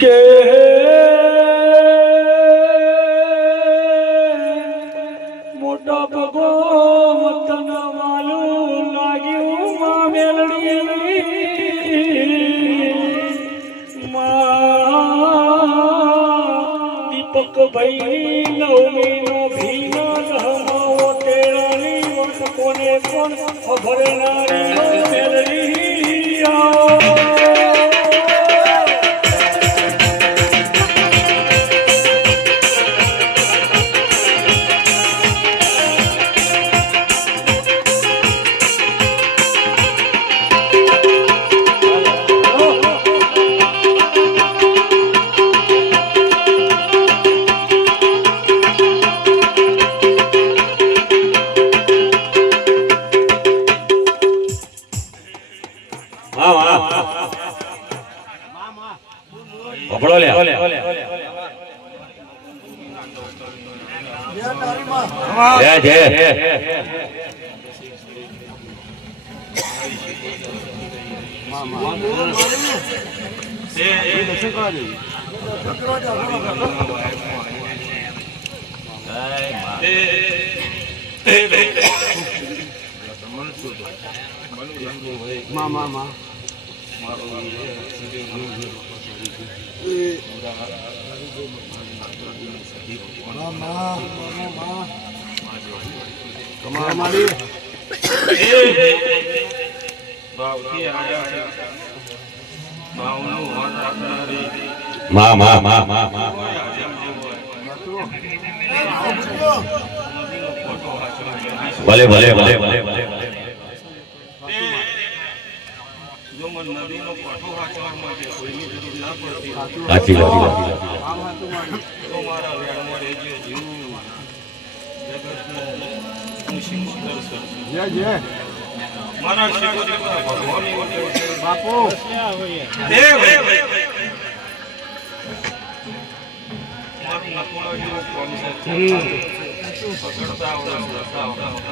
કે મોટા ભગો મતન વાલું લાગ્યું માં મેલડી દીપક ભાઈ નવમીનો ભીનો ધમાવો તેરાની વખત કોને કોણ ખબર નારી મેલડી ભબડો લે જય જય મા ભલે ભલે ભલે ભલે સાચી બાપુ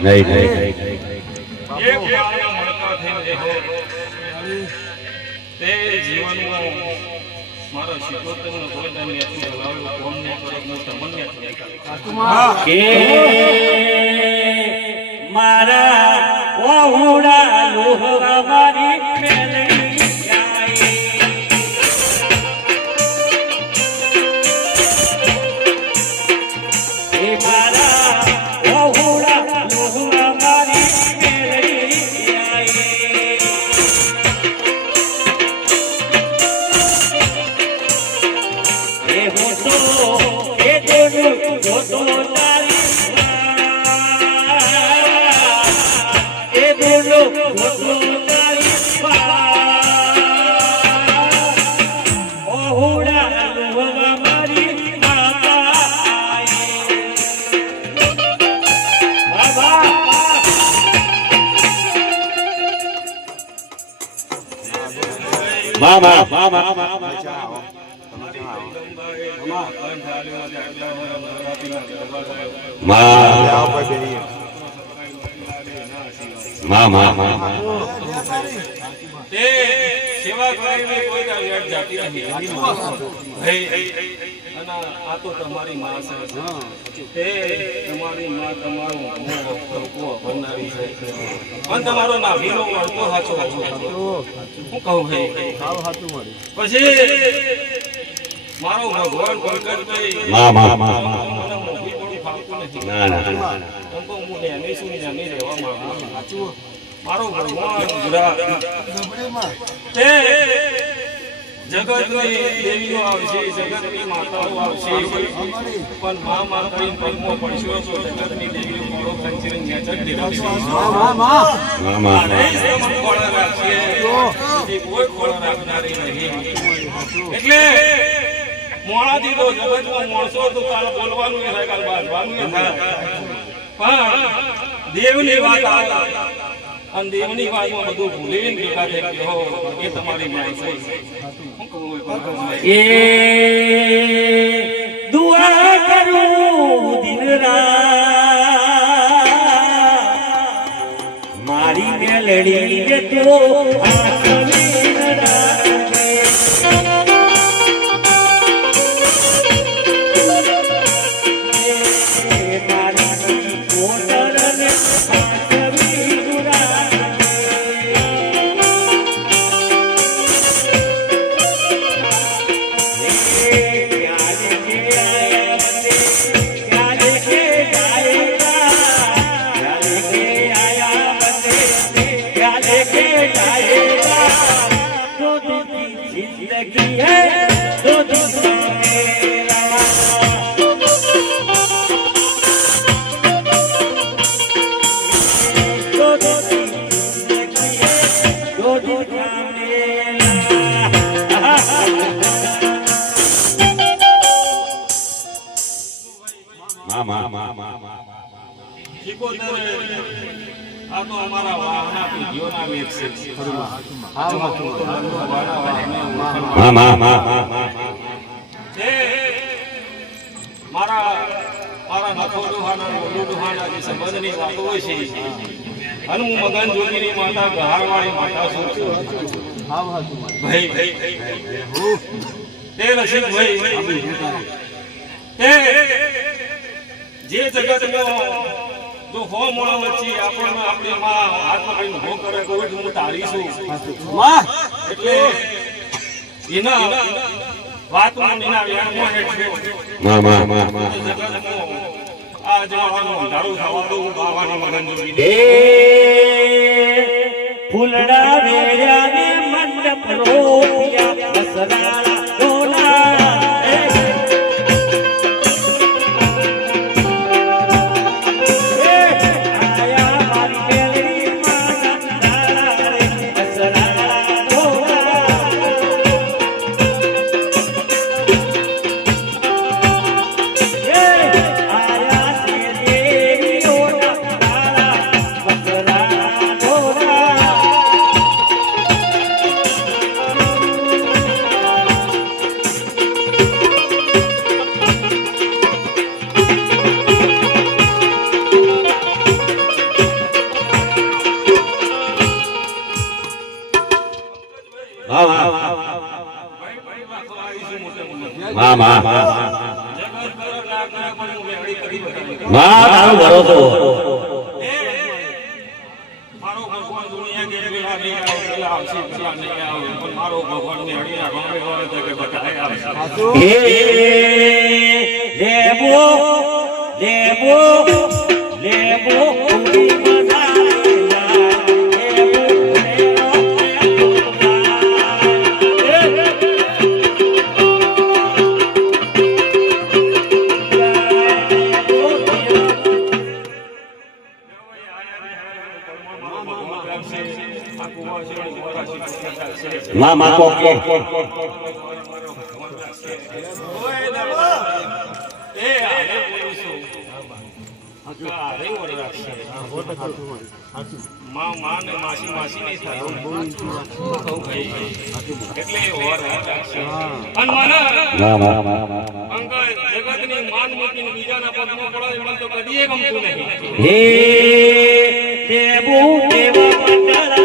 નહીં નહીં તે જીવનમાં મારા શિકોતરનો કોઈ દાની આટલું હલાવેલું કોમ ન કરે હું તમને કે મારા ઓહુડા લોહવા મારી મેલડી જાય એ મારા ઓહુડા લોહવા મારી મેલડી જાય એ હોતો એ દોનું હોતો તારી એ દોનો હોતો તારી ઓહુડા લોહવા મારી માતા મામા સેવા કરીને કોઈ જાતિ નથી આ તો તમારી માં છે તે તમારી માં તમારું બનાવી છે પણ તમારો નાભીનો વળતો સાચો હું કહું ભાઈ પછી મારો ભગવાન પ્રગટભાઈ મારો ભગવાન જગતની દેવીઓ આવશે, જગતની માતાઓ આવશે, પણ મા માતાની પગમાં પડશો તો જગતની દેવીઓ મોડો ખંચરી નેચક દેવાશે. ખોળા રાખીએ કોઈ ખોળા રાખનારી નહીં. એટલે મોડાથી તો જગતમાં માણસો તો તારે બોલવાનું એ થાય, બાંધવાનું એ થાય, પણ દેવની વાત આવે અને દેવની વાતમાં બધું ભૂલીને ભેગા થઈ ગયો એ તમારી ન્યાય છે. એ દુઆ કરું દિન રાત મારી મેલડી તો આસમી जिंदगी है दो दिन का मेला दो दिन जिंदगी है दो दिन का मेला આ તો અમારા વાહના પેઢીઓના વેદ છે. એ મારા નખો દુહાના મોઢું દુહાના જે સંબંધની વાતો હોય છે અને હું મગન જોગીની માતા ગહારવાળી માતા છું ભાઈ તે રસિકભાઈ તે જે જગતમાં જો હો મોણા વચ્ચે આપણને આપણી માં હાથ પકડીને હો કરે કોઈ હું તારીશું એટલે એના વાતમાં એના વ્યામમાં હેઠે આ જવાનું અંધારું થવા દઉં બાવાની મગન જોગી ફૂલડા વેર્યાને મંડપ રોપ્યા બસરા ડોલા મારો ભગવાન દુનિયા કે પેલા નહીં આવે પેલા આવશે પેલા નહીં આવે પણ મારો ભગવાન ને હડિયા ગમે હોય તો કે બધાય આવશે લેબો લેબો લેબો મામા કોકે એ આને બોલીશું આરે ઓર રાખશે માં ને માસી નહીં થાય એટલે ઓર રાખશે અને માના અંકલ જગતની માન મૂકીને બીજાના પગમાં પડે મને તો કદીએ ગમતું નહીં હે દેવો દેવ મંડળ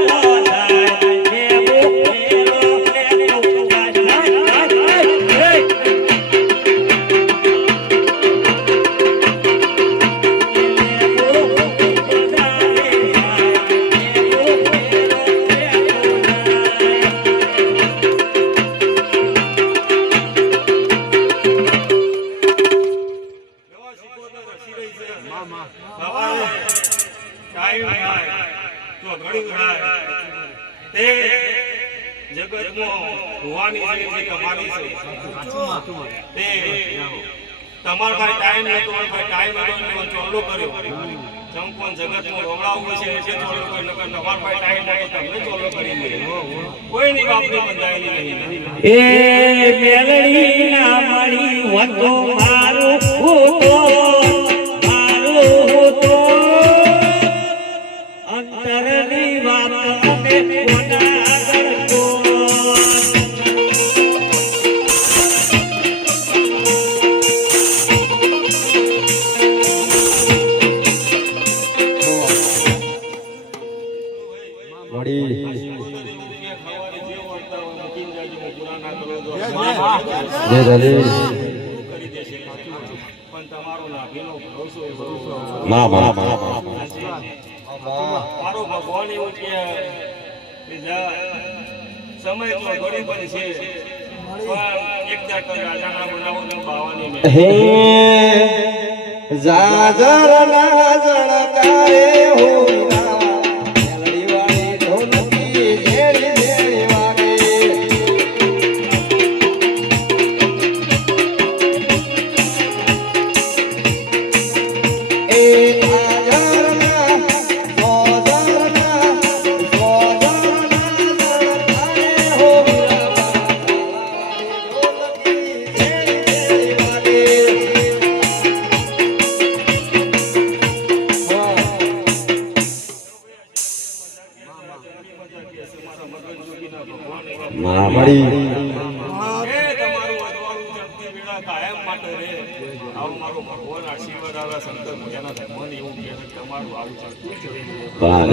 તમારા ભાઈ ટાઈમ નતો ટાઈમ હતો એટલે ચોલ્લો કર્યો ચંપન જગતમાં રોવડાવું છે એટલે ચોલ્લો કર્યો નકર તમારા ભાઈ ટાઈમ નતો તમને ચોલ્લો કરી મેલ્યો કોઈ ની બાપની બંધાયેલી નહીં એ મેલડી ના મળી વંદો મારો હોતો અંતરની વાત અમે કોના કરતો મારો ભગવાન એવું કે સમય તો ઘડી પણ છે એક જાતનો રાજાના બનાવો ને બાવાની મેં હે જાજર ના જણકારે હોના મેલડી વાળી ઢોલકી જેડી જેડી વાગે કરે આવું મારો ભગવાન આશીર્વાદ આવે શંકર ભગવાનના ધર્મને એવું કહે છે કે તમારું આવું ચાલતું જ રહે. વાહ